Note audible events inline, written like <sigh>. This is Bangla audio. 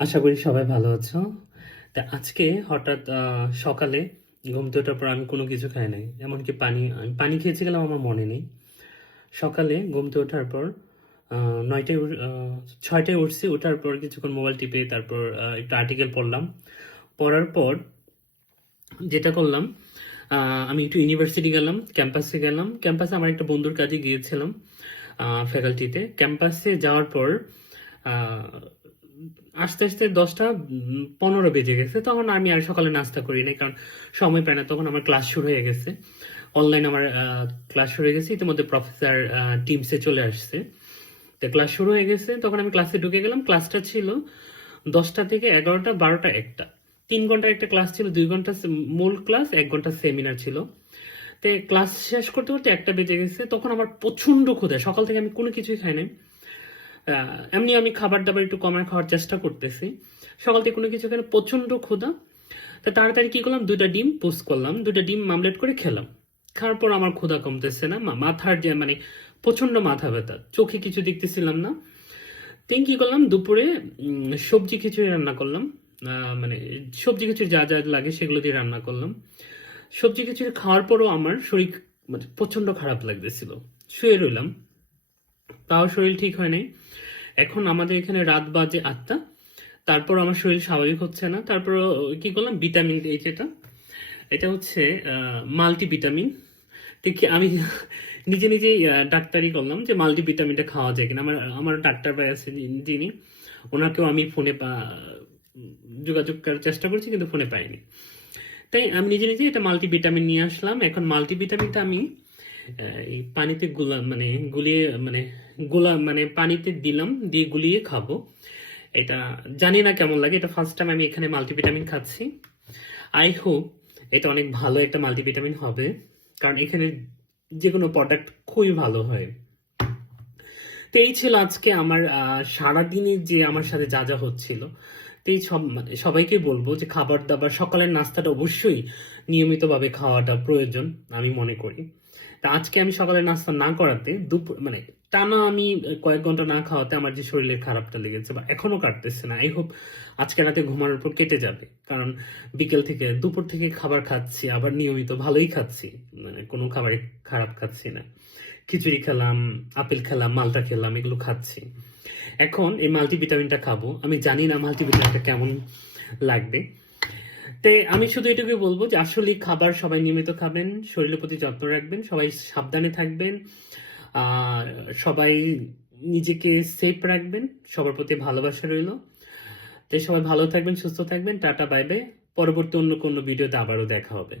আশা করি সবাই ভালো আছো। তা আজকে হঠাৎ সকালে ঘুম ওঠার পর আমি কোনো কিছু খাই নাই। এমনকি পানি পানি খেয়েছিলাম আমার মনে নেই। সকালে ঘুম থেকে ওঠার পর নয়টায় ছয়টায় উঠছি। ওঠার পর কিছুক্ষণ মোবাইল টিপে তারপর একটু আর্টিকেল পড়লাম। পড়ার পর যেটা করলাম আমি একটু ইউনিভার্সিটি গেলাম ক্যাম্পাসে গেলাম। ক্যাম্পাসে আমার একটা বন্ধুর কাজে গিয়েছিলাম ফ্যাকাল্টিতে ক্যাম্পাসে যাওয়ার পর আস্তে আস্তে দশটা পনেরো বেজে গেছে। তখন আমি আর সকালে নাস্তা করি নাই, কারণ সময় পায় না। তখন আমার ক্লাস শুরু হয়ে গেছে। অনলাইন আমার ক্লাস শুরু হয়ে গেছে। ইতিমধ্যে প্রফেসর টিমসে চলে আসছে। তো ক্লাস শুরু হয়ে গেছে। তখন আমি ক্লাসে ঢুকে গেলাম। ক্লাসটা ছিল দশটা থেকে এগারোটা, বারোটা, একটা। তিন ঘণ্টার একটা ক্লাস ছিল, দুই ঘণ্টা মূল ক্লাস, এক ঘণ্টা সেমিনার ছিল। তো ক্লাস শেষ করতে করতে একটা বেজে গেছে। তখন আমার প্রচণ্ড ক্ষুধা। সকাল থেকে আমি কোনো কিছুই খাই নাই। এমনি আমি খাবার দাবার একটু কমায় খাওয়ার চেষ্টা করতেছি। সকাল থেকে কোনো কিছু খেলে প্রচণ্ড ক্ষুধা। তা তাড়াতাড়ি কি করলাম? দুইটা ডিম পোস্ট করলাম। দুইটা ডিম মামলেট করে খেলাম। খাওয়ার পর আমার ক্ষুধা কমতেছে না। মাথার যে মানে প্রচণ্ড মাথা ব্যথা। চোখে কিছু দেখতেছিলাম না। তিন কি করলাম? দুপুরে সবজি খিচুড়ি রান্না করলাম। মানে সবজি খিচুড়ি যা যা লাগে সেগুলো দিয়ে রান্না করলাম। সবজি খিচুড়ি খাওয়ার পরও আমার শরীর মানে প্রচণ্ড খারাপ লাগতেছিল। শুয়ে রইলাম। তাও শরীর ঠিক হয় নাই। এখন আমাদের এখানে রাত বাজে আটটা। তারপর আমার শরীর স্বাভাবিক হচ্ছে না। তারপর কি করলাম? ভিটামিন এই যেটা। এটা হচ্ছে মাল্টি ভিটামিন দেখি, আমি <laughs> নিজে নিজেই ডাক্তারি করলাম যে মাল্টি ভিটামিনটা খাওয়া যায় কিনা। আমার আমার ডাক্তার ভাই আছে যিনি- ওনাকেও আমি ফোনে যোগাযোগ করার চেষ্টা করছি, কিন্তু ফোনে পাইনি। তাই আমি নিজে নিজে এটা মাল্টি ভিটামিন নিয়ে আসলাম। এখন মাল্টি ভিটামিনটা আমি এই পানিতে গুলা মানে গুলিয়ে মানে গুলা মানে পানিতে দিলাম, দিয়ে গুলিয়ে খাব। এটা জানি না কেমন লাগে, এটা ফার্স্ট টাইম আমি এখানে মাল্টিভিটামিন খাচ্ছি। আই হোপ এটা অনেক ভালো একটা মাল্টিভিটামিন হবে, কারণ এখানে যে কোনো প্রোডাক্ট খুবই ভালো হয়। তো এই ছিল আজকে আমার সারাদিনে যে আমার সাথে যা যা হচ্ছিল। তো এই সব মানে সবাইকে বলব যে খাবার দাবার, সকালের নাস্তাটা অবশ্যই নিয়মিতভাবে খাওয়াটা প্রয়োজন, আমি মনে করি। তা আজকে আমি সকালের নাস্তা না করাতে দুপুর মানে টানা আমি কয়েক ঘণ্টা না খাওয়াতে আমার যে শরীরের খারাপটা লেগেছে বা এখনও কাটতেছে না, আই হোপ আজকে রাতে ঘুমানোর পর কেটে যাবে। কারণ বিকেল থেকে, দুপুর থেকে খাবার খাচ্ছি, আবার নিয়মিত ভালোই খাচ্ছি মানে কোনো খাবারে খারাপ খাচ্ছি না। খিচুড়ি খেলাম, আপেল খেলাম, মালটা খেলাম, এগুলো খাচ্ছি। এখন এই মাল্টিভিটামিনটা খাব। আমি জানি না মাল্টিভিটামিনটা কেমন লাগবে। আমি শুধু এটুকুই বলব যে আসলে খাবার সবাই নিয়মিত খাবেন, শরীরের প্রতি যত্ন রাখবেন, সবাই সাবধানে থাকবেন সবাই নিজেকে সেফ রাখবেন, সবার প্রতি ভালোবাসা রইল। তাই সবাই ভালো থাকবেন, সুস্থ থাকবেন, টাটা বাই বাই পরবর্তী অন্য কোনো ভিডিওতে আবারও দেখা হবে।